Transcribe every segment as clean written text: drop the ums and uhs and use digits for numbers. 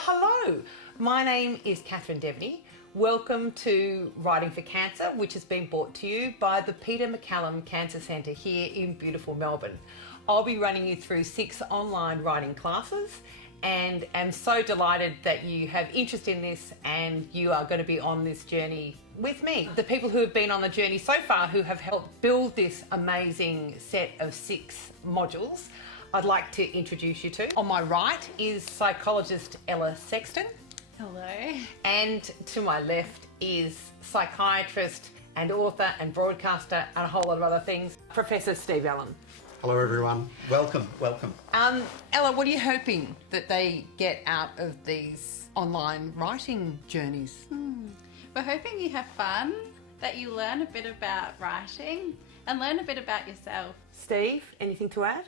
Hello, my name is Catherine Deveny. Welcome to Writing for Cancer, which has been brought to you by the Peter MacCallum Cancer Centre here in beautiful Melbourne. I'll be running you through 6 online writing classes and am so delighted that you have interest in this and you are going to be on this journey with me. The people who have been on the journey so far who have helped build this amazing set of 6 modules, I'd like to introduce you to. On my right is psychologist Ella Sexton. Hello. And to my left is psychiatrist and author and broadcaster and a whole lot of other things, Professor Steve Allen. Hello everyone, welcome. Ella, what are you hoping that they get out of these online writing journeys? We're hoping you have fun, that you learn a bit about writing and learn a bit about yourself. Steve, anything to add?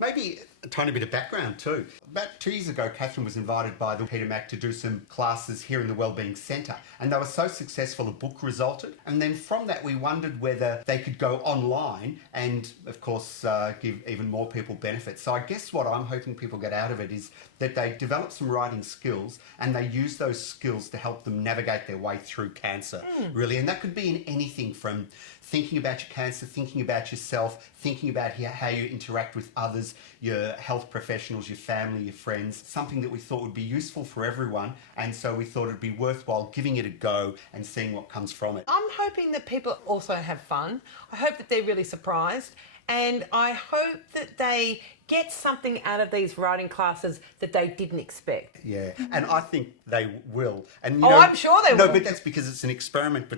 Maybe a tiny bit of background too. About 2 years ago, Catherine was invited by the Peter Mac to do some classes here in the Wellbeing Centre, and they were so successful a book resulted. And then from that we wondered whether they could go online and of course give even more people benefits. So I guess what I'm hoping people get out of it is that they develop some writing skills and they use those skills to help them navigate their way through cancer, really. And that could be in anything from thinking about your cancer, thinking about yourself, thinking about how you interact with others, your health professionals, your family, your friends, something that we thought would be useful for everyone, and so we thought it'd be worthwhile giving it a go and seeing what comes from it. I'm hoping that people also have fun. I hope that they're really surprised, and I hope that they get something out of these writing classes that they didn't expect. Yeah, and I think they will. And I'm sure they will. No, but that's because it's an experiment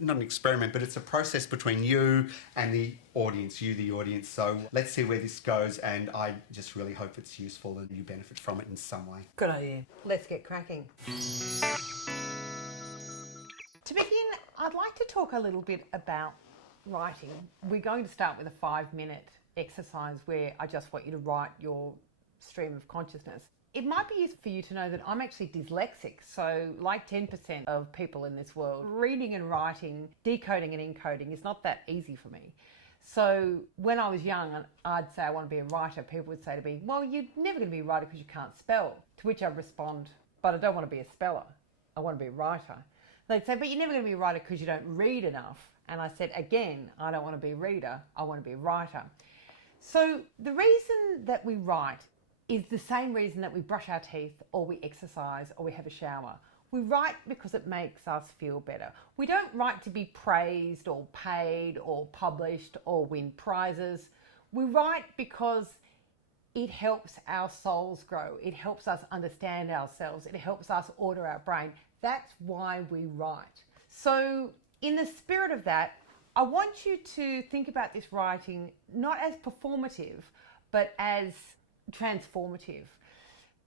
not an experiment, but it's a process between you and the audience, the audience. So let's see where this goes, and I just really hope it's useful and you benefit from it in some way. Good idea. Let's get cracking. To begin, I'd like to talk a little bit about writing. We're going to start with a 5-minute exercise where I just want you to write your stream of consciousness. It might be useful for you to know that I'm actually dyslexic, so like 10% of people in this world, reading and writing, decoding and encoding is not that easy for me. So when I was young and I'd say I want to be a writer, people would say to me, well, you're never going to be a writer because you can't spell. To which I'd respond, but I don't want to be a speller. I want to be a writer. They'd say, but you're never going to be a writer because you don't read enough. And I said, again, I don't want to be a reader. I want to be a writer. So the reason that we write is the same reason that we brush our teeth or we exercise or we have a shower. We write because it makes us feel better. We don't write to be praised or paid or published or win prizes. We write because it helps our souls grow. It helps us understand ourselves. It helps us order our brain. That's why we write. So in the spirit of that, I want you to think about this writing not as performative, but as transformative.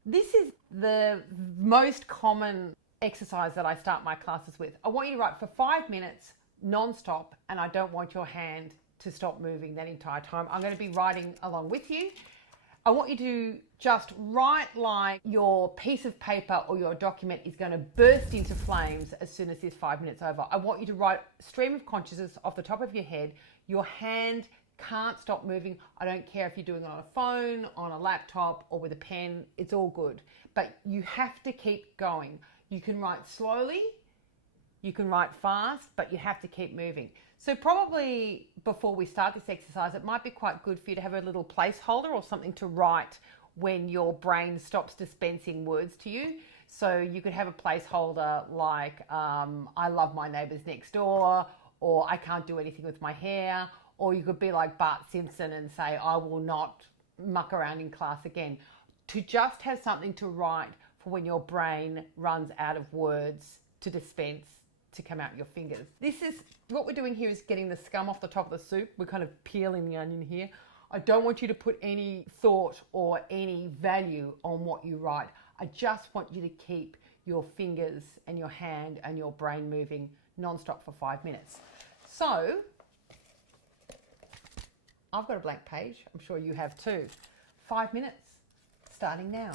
This is the most common exercise that I start my classes with. I want you to write for 5 minutes non-stop, and I don't want your hand to stop moving that entire time. I'm going to be writing along with you. I want you to just write like your piece of paper or your document is going to burst into flames as soon as this 5 minutes over. I want you to write stream of consciousness off the top of your head. Your hand can't stop moving. I don't care if you're doing it on a phone, on a laptop, or with a pen. It's all good. But you have to keep going. You can write slowly, you can write fast, but you have to keep moving. So probably before we start this exercise, it might be quite good for you to have a little placeholder or something to write when your brain stops dispensing words to you. So you could have a placeholder like, I love my neighbours next door, or I can't do anything with my hair, or you could be like Bart Simpson and say, I will not muck around in class again. To just have something to write for when your brain runs out of words to dispense, to come out your fingers. What we're doing here is getting the scum off the top of the soup. We're kind of peeling the onion here. I don't want you to put any thought or any value on what you write. I just want you to keep your fingers and your hand and your brain moving non-stop for 5 minutes. So, I've got a blank page. I'm sure you have too. 5 minutes, starting now.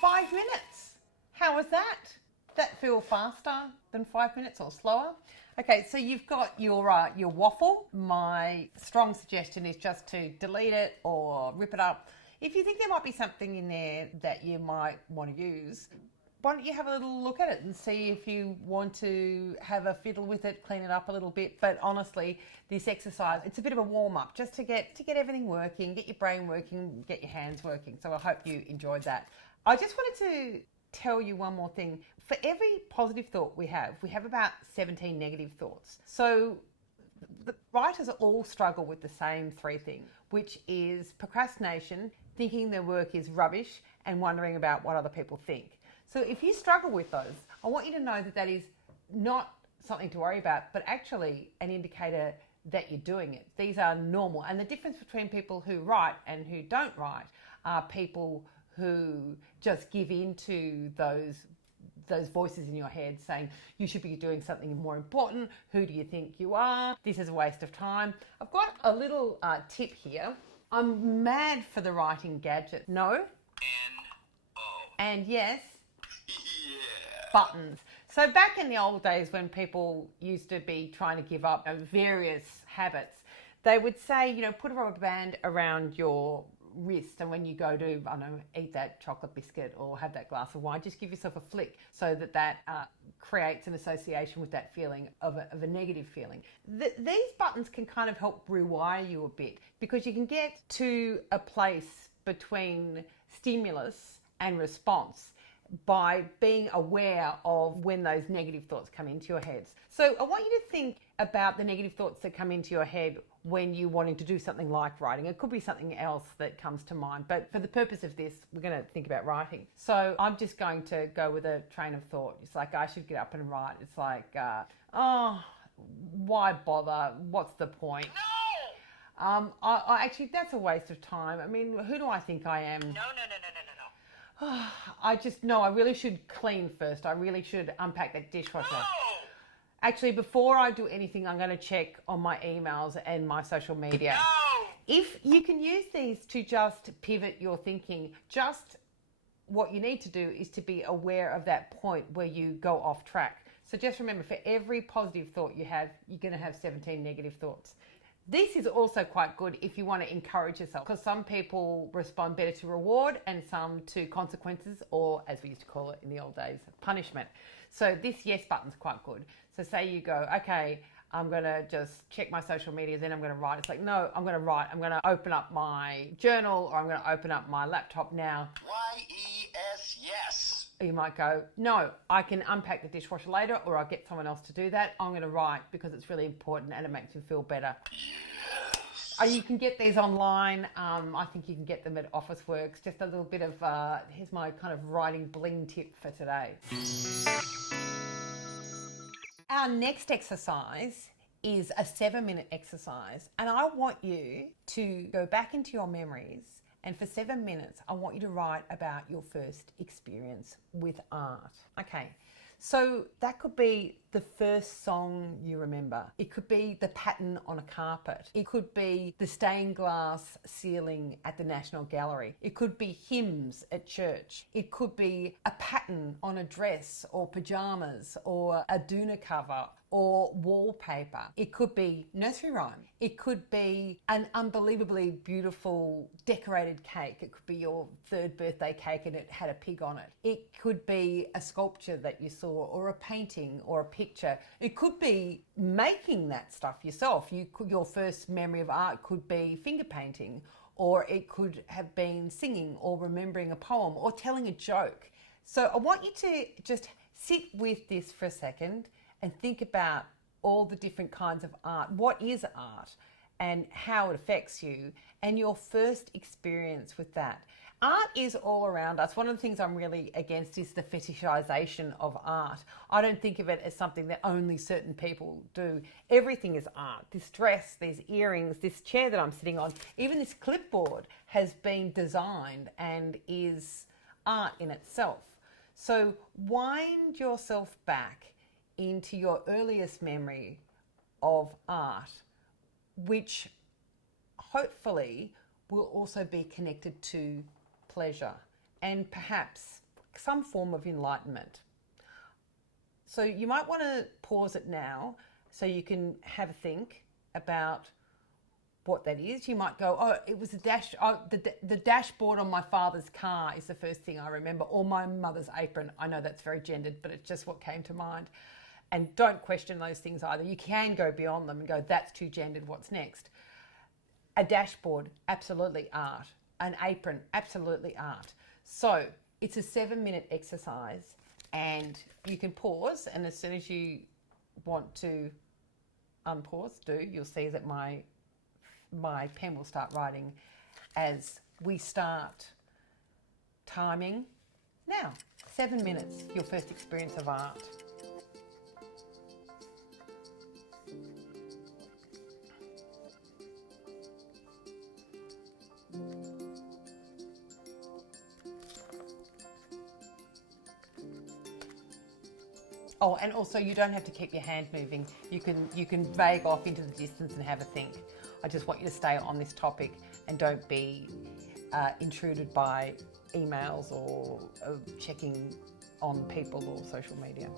5 minutes. How was that? That feel faster than 5 minutes or slower? Okay, so you've got your waffle. My strong suggestion is just to delete it or rip it up. If you think there might be something in there that you might want to use, why don't you have a little look at it and see if you want to have a fiddle with it, clean it up a little bit. But honestly, this exercise, it's a bit of a warm-up just to get everything working, get your brain working, get your hands working. So I hope you enjoyed that. I just wanted to tell you one more thing. For every positive thought we have about 17 negative thoughts. So the writers all struggle with the same three things, which is procrastination, thinking their work is rubbish, and wondering about what other people think. So if you struggle with those, I want you to know that that is not something to worry about, but actually an indicator that you're doing it. These are normal. And the difference between people who write and who don't write are people who just give in to those voices in your head saying you should be doing something more important. Who do you think you are? This is a waste of time. I've got a little tip here. I'm mad for the writing gadget. No. N-O. And yes. Yeah. Buttons. So back in the old days when people used to be trying to give up various habits, they would say, put a rubber band around your wrist, and when you go to, eat that chocolate biscuit or have that glass of wine, just give yourself a flick so that creates an association with that feeling of a negative feeling. These buttons can kind of help rewire you a bit, because you can get to a place between stimulus and response by being aware of when those negative thoughts come into your heads. So I want you to think about the negative thoughts that come into your head when you're wanting to do something like writing. It could be something else that comes to mind, but for the purpose of this, we're going to think about writing. So I'm just going to go with a train of thought. It's like, I should get up and write. It's like, why bother? What's the point? No! I actually, that's a waste of time. I mean, who do I think I am? No. I really should clean first. I really should unpack that dishwasher. No! Actually, before I do anything, I'm going to check on my emails and my social media. No! If you can use these to just pivot your thinking, just what you need to do is to be aware of that point where you go off track. So just remember, for every positive thought you have, you're going to have 17 negative thoughts. This is also quite good if you want to encourage yourself, because some people respond better to reward and some to consequences, or as we used to call it in the old days, punishment. So this yes button's quite good. So say you go, okay, I'm going to just check my social media, then I'm going to write. It's like, no, I'm going to write. I'm going to open up my journal, or I'm going to open up my laptop now. Y-E-S, yes. You might go, no, I can unpack the dishwasher later, or I'll get someone else to do that. I'm going to write because it's really important and it makes me feel better. Yes. You can get these online. I think you can get them at Officeworks. Just a little bit of, here's my kind of writing bling tip for today. Our next exercise is a 7-minute exercise, and I want you to go back into your memories, and for 7 minutes, I want you to write about your first experience with art. Okay, so that could be the first song you remember. It could be the pattern on a carpet. It could be the stained glass ceiling at the National Gallery. It could be hymns at church. It could be a pattern on a dress or pajamas or a doona cover or wallpaper. It could be nursery rhyme. It could be an unbelievably beautiful decorated cake. It could be your 3rd birthday cake and it had a pig on it. It could be a sculpture that you saw, or a painting, or a picture. It could be making that stuff yourself. Your first memory of art could be finger painting, or it could have been singing, or remembering a poem, or telling a joke. So I want you to just sit with this for a second and think about all the different kinds of art. What is art and how it affects you, and your first experience with that. Art is all around us. One of the things I'm really against is the fetishization of art. I don't think of it as something that only certain people do. Everything is art. This dress, these earrings, this chair that I'm sitting on, even this clipboard has been designed and is art in itself. So wind yourself back into your earliest memory of art, which hopefully will also be connected to pleasure and perhaps some form of enlightenment. So you might want to pause it now so you can have a think about what that is. You might go, oh, it was the dashboard on my father's car is the first thing I remember, or my mother's apron. I know that's very gendered, but it's just what came to mind. And don't question those things either. You can go beyond them and go, that's too gendered, what's next? A dashboard, absolutely art. An apron, absolutely art. So it's a 7-minute exercise, and you can pause, and as soon as you want to unpause, you'll see that my pen will start writing as we start timing. Now, 7 minutes, your first experience of art. Oh, and also you don't have to keep your hand moving. You can vague off into the distance and have a think. I just want you to stay on this topic and don't be intruded by emails or checking on people or social media.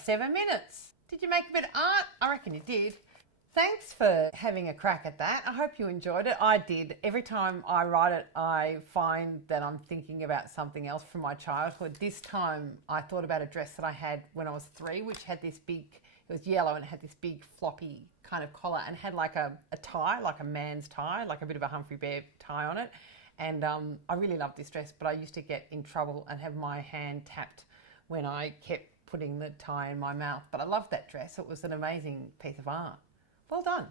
7 minutes. Did you make a bit of art? I reckon you did. Thanks for having a crack at that. I hope you enjoyed it. I did. Every time I write it, I find that I'm thinking about something else from my childhood. This time I thought about a dress that I had when I was 3, which had this big, it was yellow and it had this big floppy kind of collar and had like a tie, like a man's tie, like a bit of a Humphrey Bear tie on it. And I really loved this dress, but I used to get in trouble and have my hand tapped when I kept putting the tie in my mouth. But I loved that dress. It was an amazing piece of art. Well done.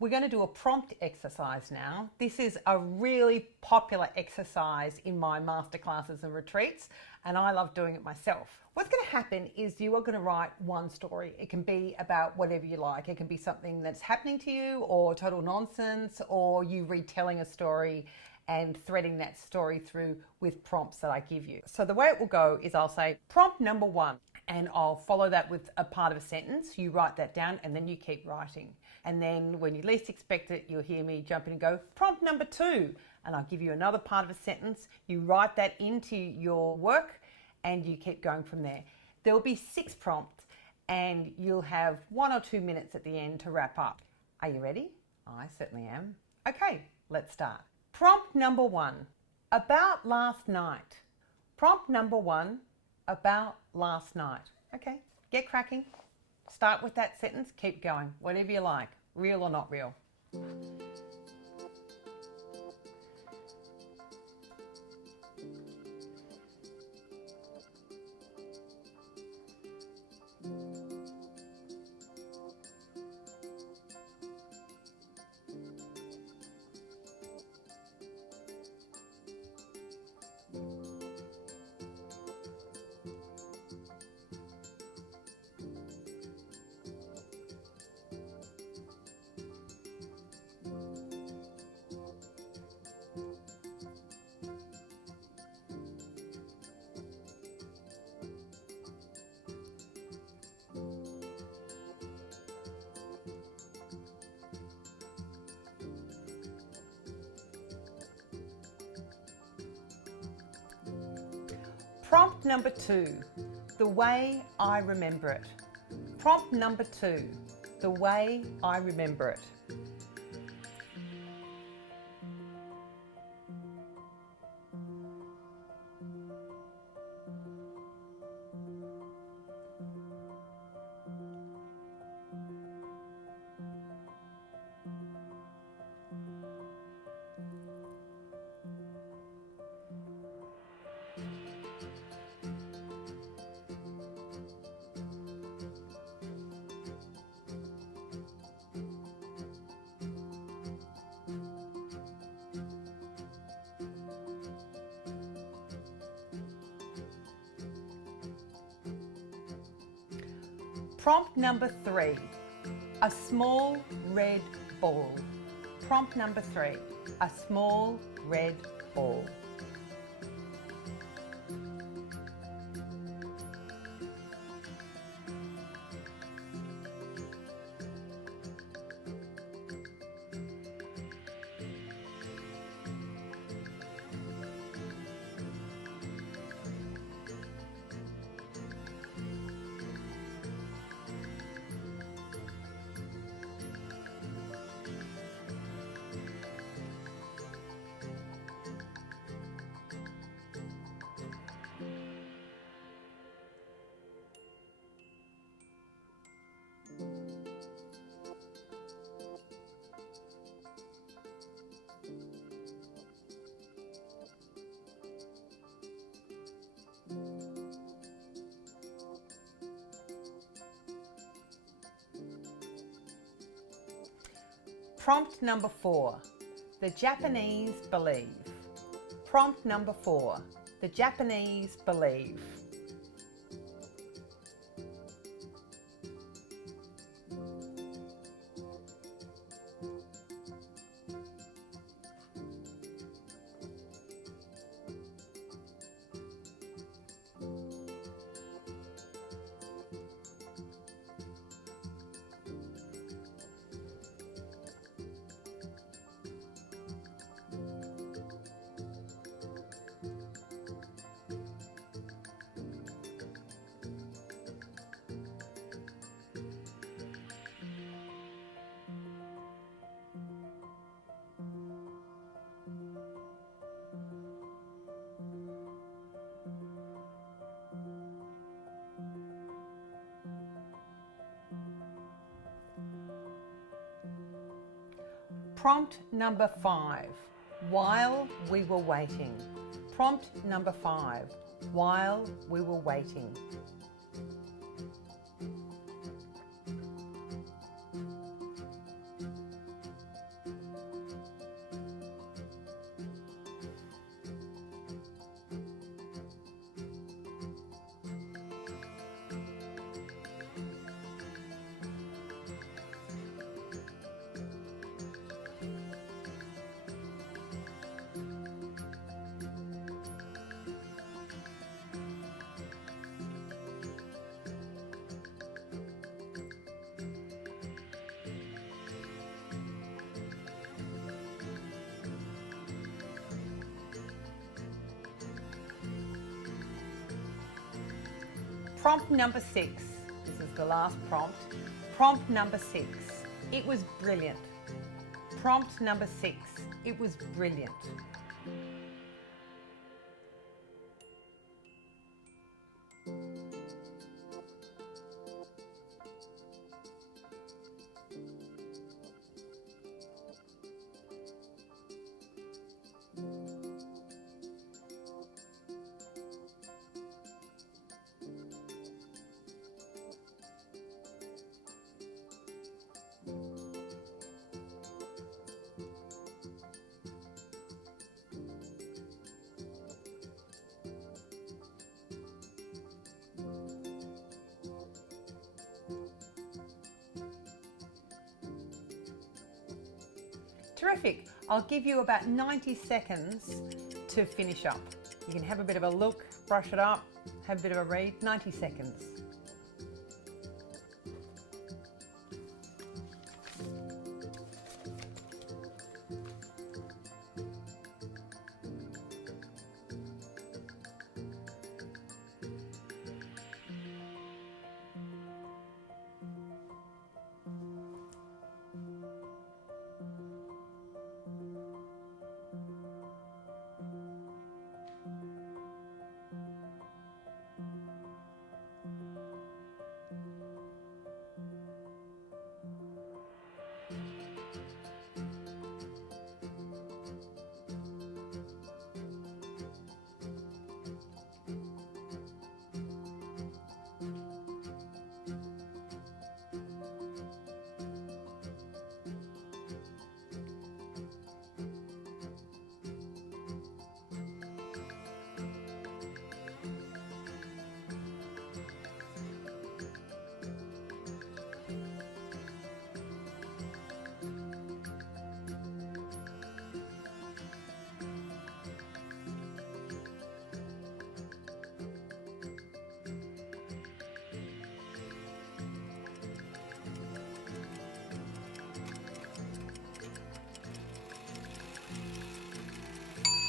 We're going to do a prompt exercise now. This is a really popular exercise in my masterclasses and retreats, and I love doing it myself. What's going to happen is you are going to write one story. It can be about whatever you like. It can be something that's happening to you, or total nonsense, or you retelling a story and threading that story through with prompts that I give you. So the way it will go is I'll say prompt number 1, and I'll follow that with a part of a sentence. You write that down and then you keep writing. And then when you least expect it, you'll hear me jump in and go, prompt number 2, and I'll give you another part of a sentence. You write that into your work and you keep going from there. There will be 6 prompts and you'll have 1 or 2 minutes at the end to wrap up. Are you ready? I certainly am. Okay, let's start. Prompt number 1, about last night. Prompt number 1, about last night. Okay, get cracking. Start with that sentence, keep going, whatever you like, real or not real. Prompt number 2, the way I remember it. Prompt number 2, the way I remember it. Prompt number 3, a small red ball. Prompt number 3, a small red ball. Prompt number 4, the Japanese believe. Prompt number 4, the Japanese believe. Prompt number 5, while we were waiting. Prompt number 5, while we were waiting. Prompt number 6. This is the last prompt. Prompt number 6. It was brilliant. Prompt number 6. It was brilliant. Terrific. I'll give you about 90 seconds to finish up. You can have a bit of a look, brush it up, have a bit of a read. 90 seconds.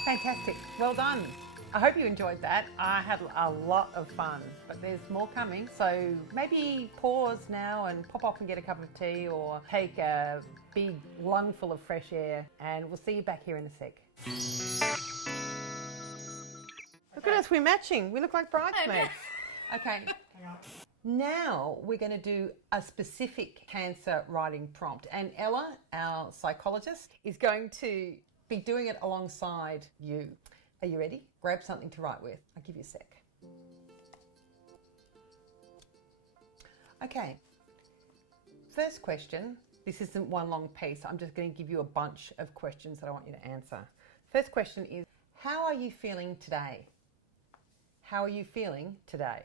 Fantastic. Well done. I hope you enjoyed that. I had a lot of fun, but there's more coming. So maybe pause now and pop off and get a cup of tea or take a big lungful of fresh air, and we'll see you back here in a sec. Look at us, we're matching. We look like bridesmaids. Okay. Now we're going to do a specific cancer writing prompt, and Ella, our psychologist, is going to be doing it alongside you. Are you ready? Grab something to write with. I'll give you a sec. Okay. First question. This isn't one long piece. I'm just going to give you a bunch of questions that I want you to answer. First question is, how are you feeling today? How are you feeling today?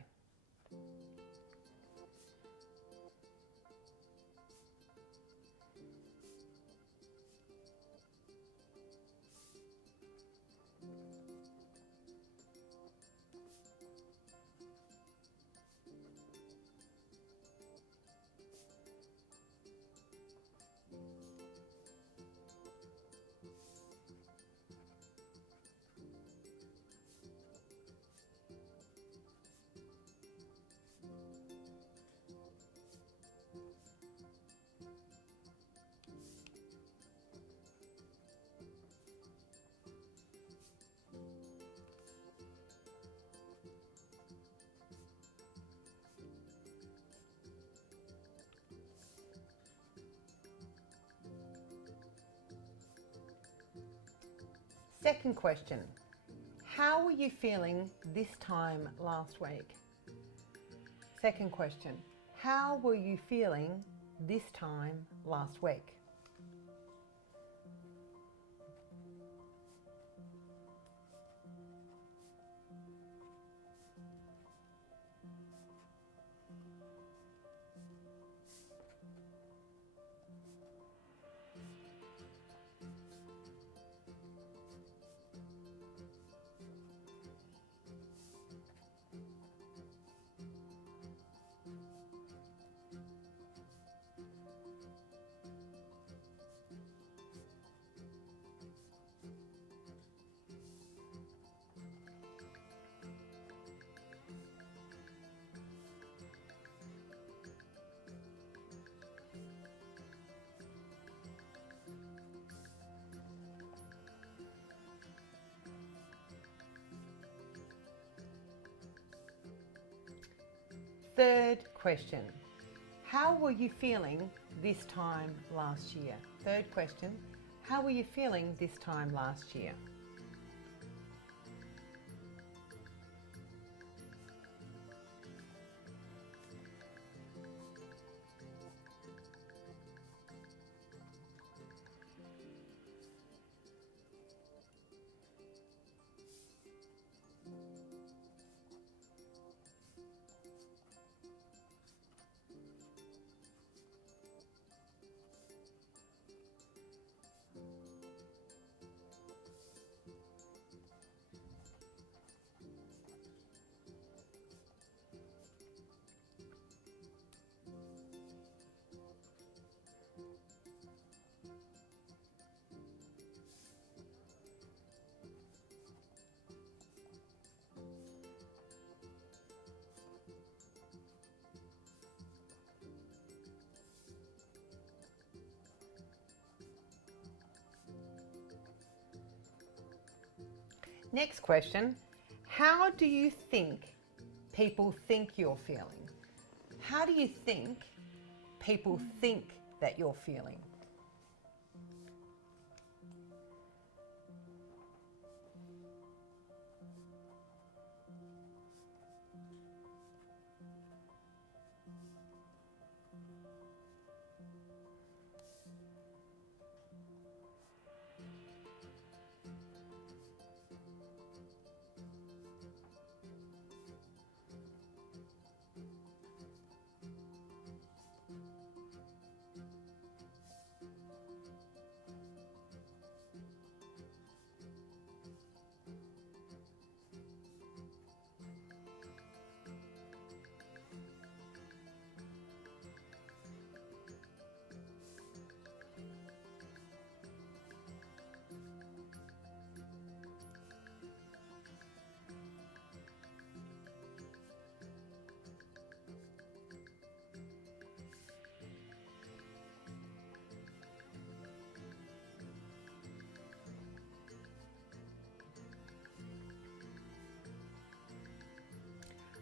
Second question, how were you feeling this time last week? Second question, how were you feeling this time last week? Third question, how were you feeling this time last year? Third question, how were you feeling this time last year? Next question, how do you think people think you're feeling? How do you think people think that you're feeling?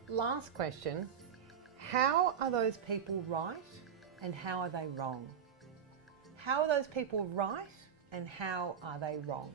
Last question, how are those people right and how are they wrong? How are those people right and how are they wrong?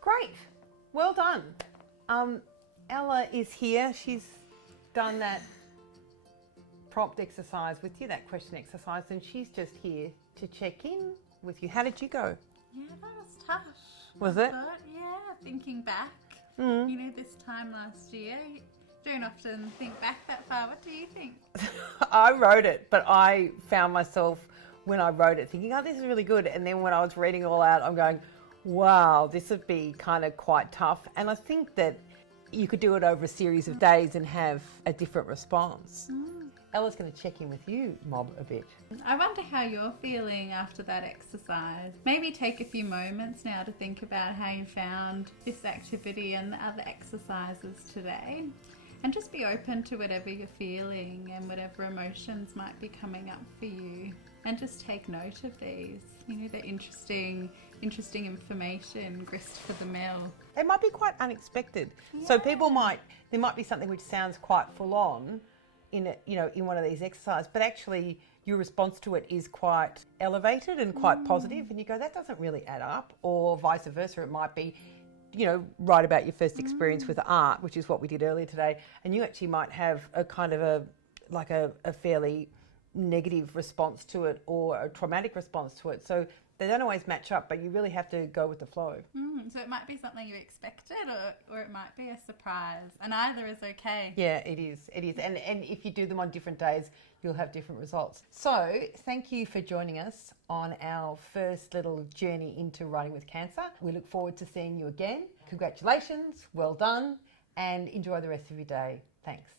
Great. Well done. Ella is here. She's done that prompt exercise with you, that question exercise, and she's just here to check in with you. How did you go? Yeah, that was tough. Was it? But, yeah, thinking back, this time last year, you don't often think back that far. What do you think? I wrote it, but I found myself when I wrote it thinking, oh, this is really good. And then when I was reading it all out, I'm going, wow, this would be kind of quite tough. And I think that you could do it over a series of days and have a different response. Ella's going to check in with you, Mob, a bit. I wonder how you're feeling after that exercise. Maybe take a few moments now to think about how you found this activity and the other exercises today. And just be open to whatever you're feeling and whatever emotions might be coming up for you. And just take note of these. They're interesting information, grist for the mill. They might be quite unexpected. Yeah. So there might be something which sounds quite full on in one of these exercises, but actually your response to it is quite elevated and quite positive, and you go, that doesn't really add up. Or vice versa, it might be, write about your first experience with art, which is what we did earlier today, and you actually might have a kind of a fairly negative response to it or a traumatic response to it. So they don't always match up, but you really have to go with the flow. So it might be something you expected or it might be a surprise, and either is okay. Yeah, it is. And if you do them on different days, you'll have different results. So thank you for joining us on our first little journey into writing with cancer. We look forward to seeing you again. Congratulations, well done, and enjoy the rest of your day. Thanks.